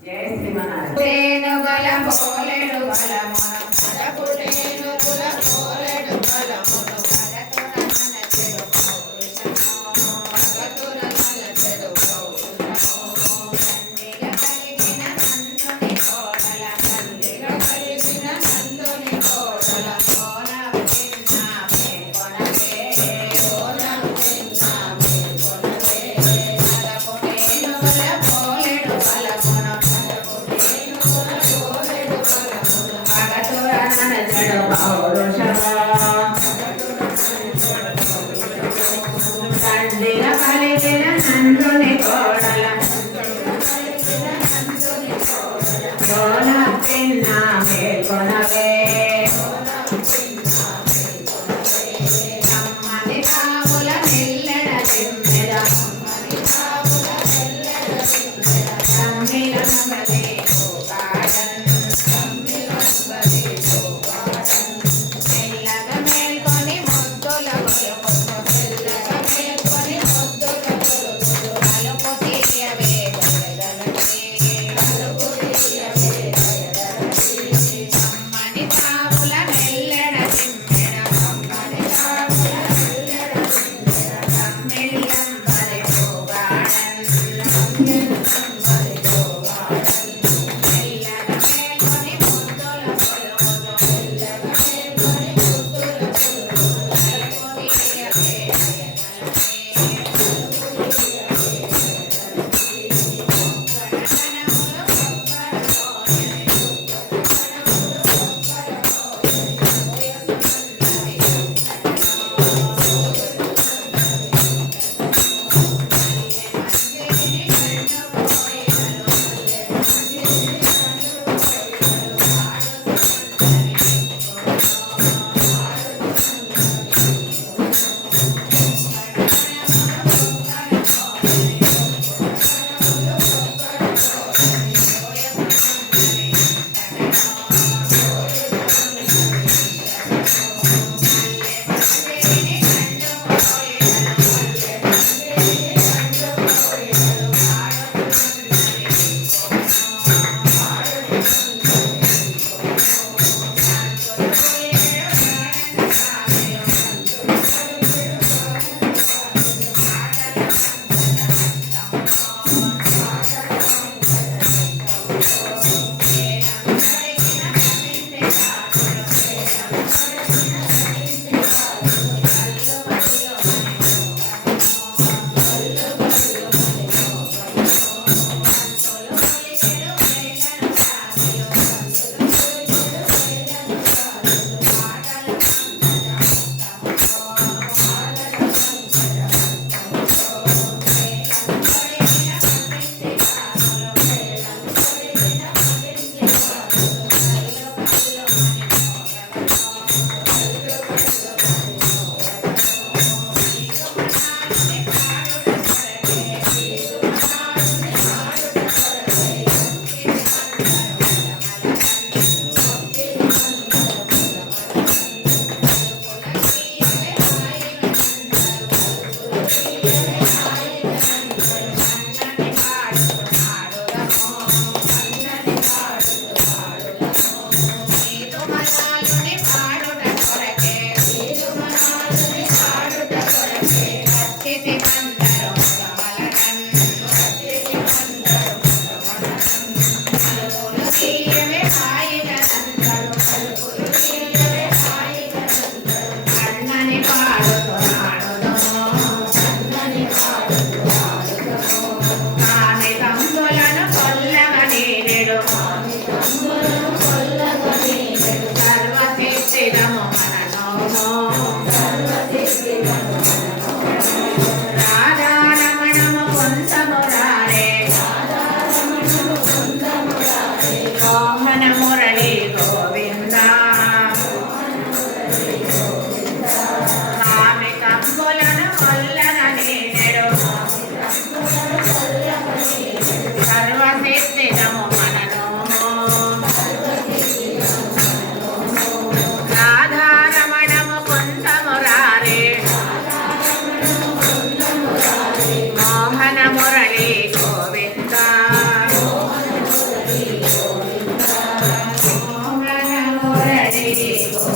జయ శ్రీమన్నారాయణ పోలేడు బలమును పదపుటేను కుల పోలేడు బలమును పదతుర నలచెడు పదతుర నలచెడు తండ్రిగా కలిగిన నందుని కోడల తండ్రిగా కలిగిన నందుని కోడల కోనం తిన్నా మేల్కొనవే కోనం తిన్నా మేల్కొనవే పదపుటేను కుల పోలేడు బలమును తండ్రిగా కలిగిన నందుని కోడల కోనం తిన్నా మేల్కొనవే అమ్మని తాముల నిల్లెడ చిమ్మెద సమ్మిలనబదే మెల్లగా మేల్కొని ముద్దుల గొలుపుతూ మెల్లగా మేల్కొని ముద్దుల గొలుపుతూ అలుపు తీయవే గొలగలకి అలుపు తీయవే గొలగలకి అమ్మని తాముల నెల్లెడ చిమ్మెడ అమ్మని తాముల నెల్లెడ చిమ్మెడ సమ్మిల్లం బలి పోగాడన్ సమ్మిల్లం బలి పోగాడన్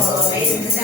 గోవింద